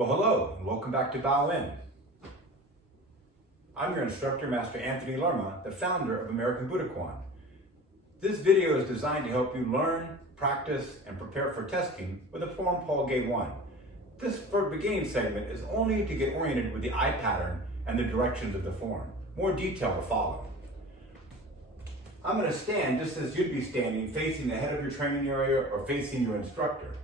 Well, hello, and welcome back to Palgue One. I'm your instructor, Master Anthony Lerma, the founder of American Budo Kwan. This video is designed to help you learn, practice, and prepare for testing with the form Palgue One. This beginning segment is only to get oriented with the eye pattern and the directions of the form. More detail to follow. I'm going to stand just as you'd be standing, facing the head of your training area or facing your instructor.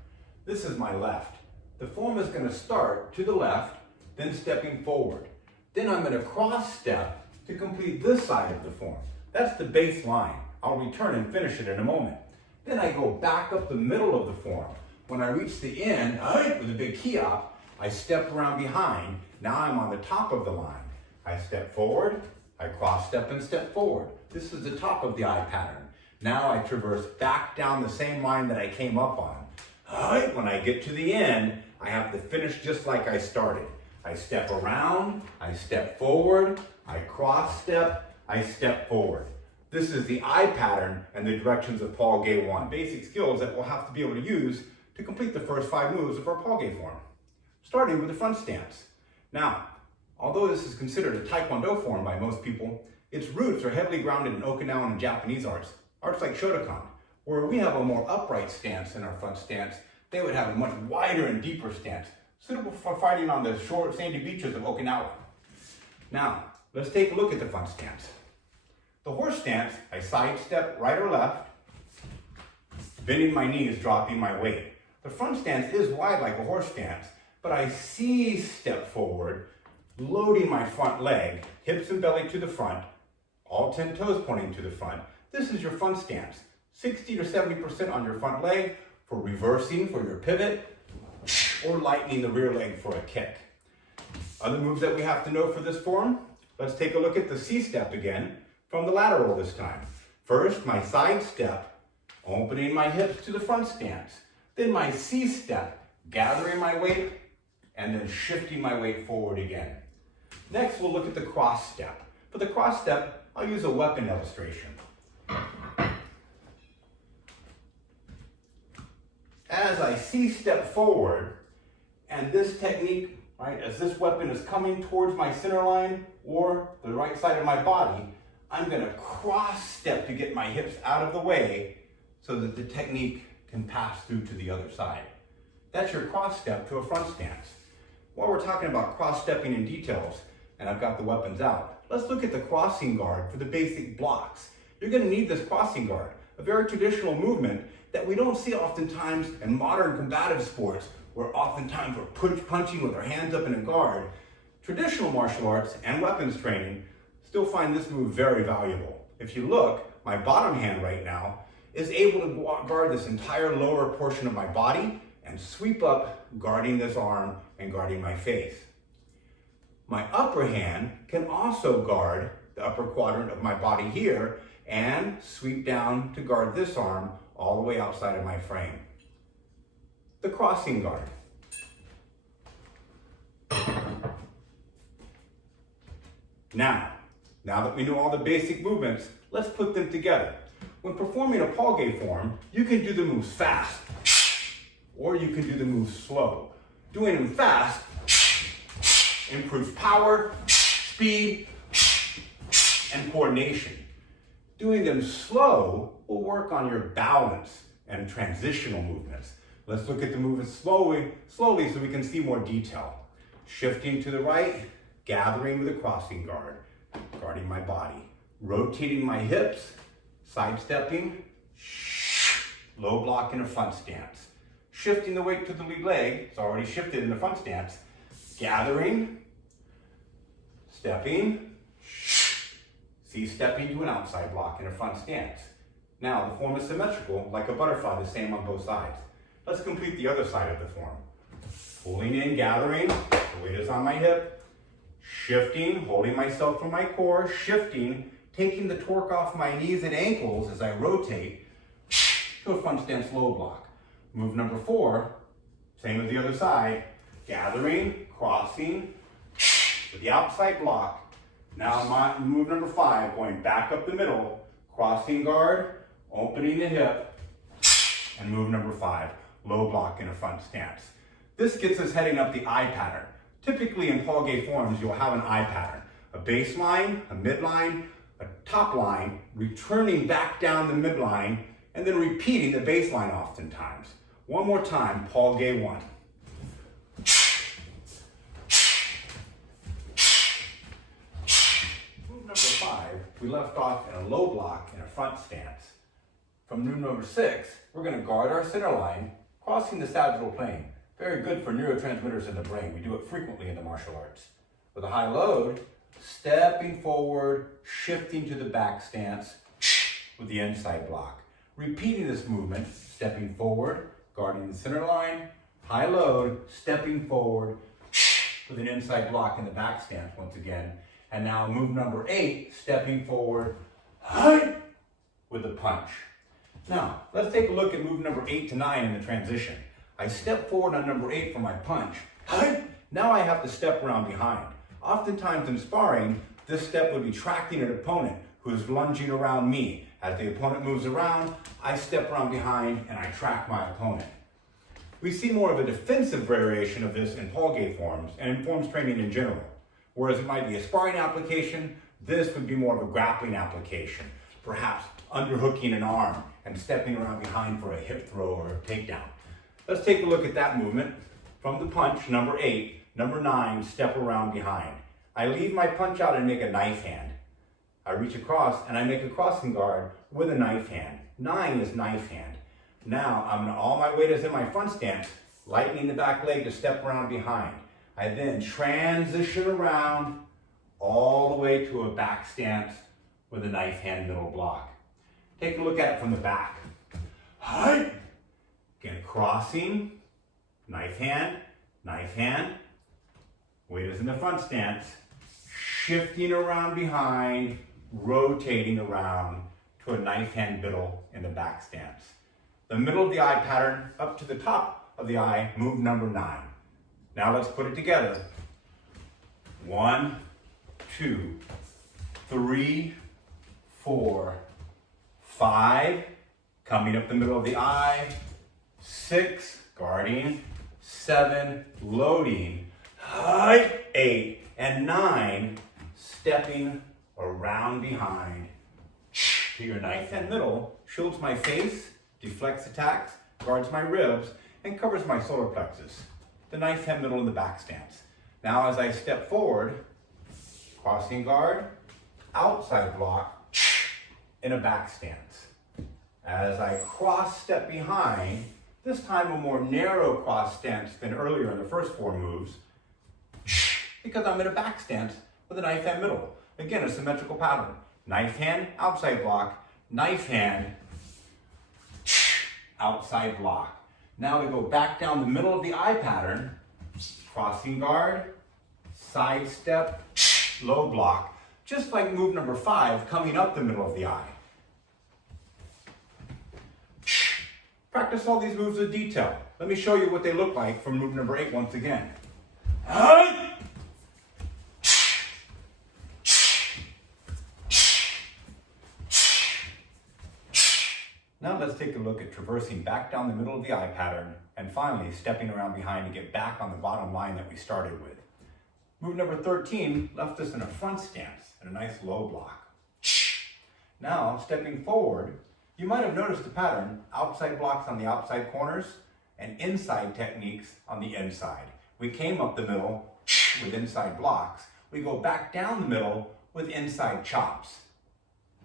This is my left. The form is going to start to the left, then stepping forward. Then I'm going to cross step to complete this side of the form. That's the baseline. I'll return and finish it in a moment. Then I go back up the middle of the form. When I reach the end, with a big key up, I step around behind. Now I'm on the top of the line. I step forward, I cross step and step forward. This is the top of the eye pattern. Now I traverse back down the same line that I came up on. When I get to the end, I have to finish just like I started. I step around, I step forward, I cross step, I step forward. This is the eye pattern and the directions of Palgue One. Basic skills that we'll have to be able to use to complete the first 5 moves of our Palgue form. Starting with the front stance. Now, although this is considered a Taekwondo form by most people, its roots are heavily grounded in Okinawan and Japanese arts like Shotokan, where we have a more upright stance in our front stance. They would have a much wider and deeper stance, suitable for fighting on the short sandy beaches of Okinawa. Now, let's take a look at the front stance. The horse stance, I sidestep right or left, bending my knees, dropping my weight. The front stance is wide like a horse stance, but I C-step forward, loading my front leg, hips and belly to the front, all 10 toes pointing to the front. This is your front stance. 60 to 70% on your front leg for reversing for your pivot, or lightening the rear leg for a kick. Other moves that we have to know for this form, let's take a look at the C-step again, from the lateral this time. First, my side step, opening my hips to the front stance. Then my C-step, gathering my weight, and then shifting my weight forward again. Next, we'll look at the cross step. For the cross step, I'll use a weapon illustration. As I C-step forward, and this technique, right, as this weapon is coming towards my center line or the right side of my body, I'm going to cross step to get my hips out of the way so that the technique can pass through to the other side. That's your cross step to a front stance. While we're talking about cross stepping in details, and I've got the weapons out, let's look at the crossing guard for the basic blocks. You're going to need this crossing guard, a very traditional movement that we don't see oftentimes in modern combative sports, where oftentimes we're punching with our hands up in a guard. Traditional martial arts and weapons training still find this move very valuable. If you look, my bottom hand right now is able to guard this entire lower portion of my body and sweep up, guarding this arm and guarding my face. My upper hand can also guard the upper quadrant of my body here and sweep down to guard this arm all the way outside of my frame. The crossing guard. Now that we know all the basic movements, let's put them together. When performing a Palgue form, you can do the moves fast, or you can do the moves slow. Doing them fast improves power, speed, and coordination. Doing them slow will work on your balance and transitional movements. Let's look at the movements slowly so we can see more detail. Shifting to the right, gathering with a crossing guard, guarding my body. Rotating my hips, sidestepping, low block in a front stance. Shifting the weight to the lead leg, it's already shifted in the front stance. Gathering, stepping, C-stepping to an outside block in a front stance. Now, the form is symmetrical, like a butterfly, the same on both sides. Let's complete the other side of the form. Pulling in, gathering, the weight is on my hip. Shifting, holding myself from my core, shifting, taking the torque off my knees and ankles as I rotate to a front stance low block. Move number 4, same as the other side, gathering, crossing, with the outside block. Now move number 5, going back up the middle, crossing guard, opening the hip, and move number 5, low block in a front stance. This gets us heading up the I pattern. Typically in Palgue forms, you'll have an I pattern. A baseline, a midline, a top line, returning back down the midline, and then repeating the baseline oftentimes. One more time, Palgue One. Move number 5, we left off in a low block in a front stance. From move number 6, we're going to guard our center line, crossing the sagittal plane. Very good for neurotransmitters in the brain. We do it frequently in the martial arts. With a high load, stepping forward, shifting to the back stance with the inside block. Repeating this movement, stepping forward, guarding the center line, high load, stepping forward with an inside block in the back stance once again. And now move number 8, stepping forward with a punch. Now, let's take a look at move number 8 to 9 in the transition. I step forward on number 8 for my punch. Now I have to step around behind. Oftentimes in sparring, this step would be tracking an opponent who is lunging around me. As the opponent moves around, I step around behind and I track my opponent. We see more of a defensive variation of this in Palgue forms and in forms training in general. Whereas it might be a sparring application, this would be more of a grappling application. Perhaps underhooking an arm and stepping around behind for a hip throw or a takedown. Let's take a look at that movement. From the punch, number 8, number 9, step around behind. I leave my punch out and make a knife hand. I reach across and I make a crossing guard with a knife hand. 9 is knife hand. Now all my weight is in my front stance, lightening the back leg to step around behind. I then transition around all the way to a back stance with a knife hand middle block. Take a look at it from the back. Again, crossing, knife hand, weight is in the front stance, shifting around behind, rotating around to a knife hand middle in the back stance. The middle of the I pattern up to the top of the I, move number 9. Now let's put it together. 1, 2, 3, 4, 5, coming up the middle of the I, 6, guarding, 7, loading, 8, and 9, stepping around behind to your knife hand middle, shields my face, deflects attacks, guards my ribs, and covers my solar plexus. The knife hand middle in the back stance. Now as I step forward, crossing guard, outside block, in a back stance. As I cross step behind, this time a more narrow cross stance than earlier in the first 4 moves, because I'm in a back stance with a knife hand middle. Again, a symmetrical pattern. Knife hand, outside block, knife hand, outside block. Now we go back down the middle of the I pattern, crossing guard, side step, low block, just like move number 5, coming up the middle of the I. Practice all these moves with detail. Let me show you what they look like from move number 8 once again. Now let's take a look at traversing back down the middle of the I pattern and finally stepping around behind to get back on the bottom line that we started with. Move number 13 left us in a front stance and a nice low block. Now stepping forward, you might have noticed the pattern, outside blocks on the outside corners and inside techniques on the inside. We came up the middle with inside blocks. We go back down the middle with inside chops.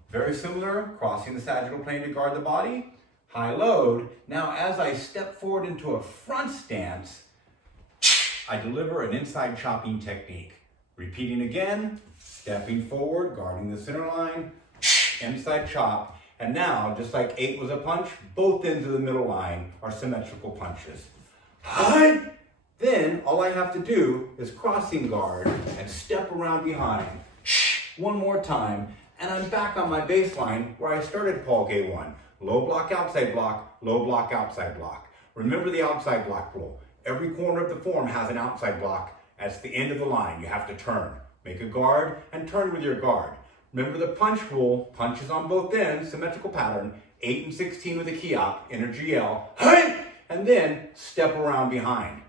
Very similar, crossing the sagittal plane to guard the body, high load. Now as I step forward into a front stance, I deliver an inside chopping technique. Repeating again, stepping forward, guarding the center line, inside chop. And now, just like 8 was a punch, both ends of the middle line are symmetrical punches. Then all I have to do is crossing guard and step around behind. One more time. And I'm back on my baseline where I started Palgue One. Low block, outside block, low block, outside block. Remember the outside block rule. Every corner of the form has an outside block. That's the end of the line. You have to turn. Make a guard and turn with your guard. Remember the punch rule. Punches on both ends, symmetrical pattern. 8 and 16 with a key op, inner GL. And then step around behind.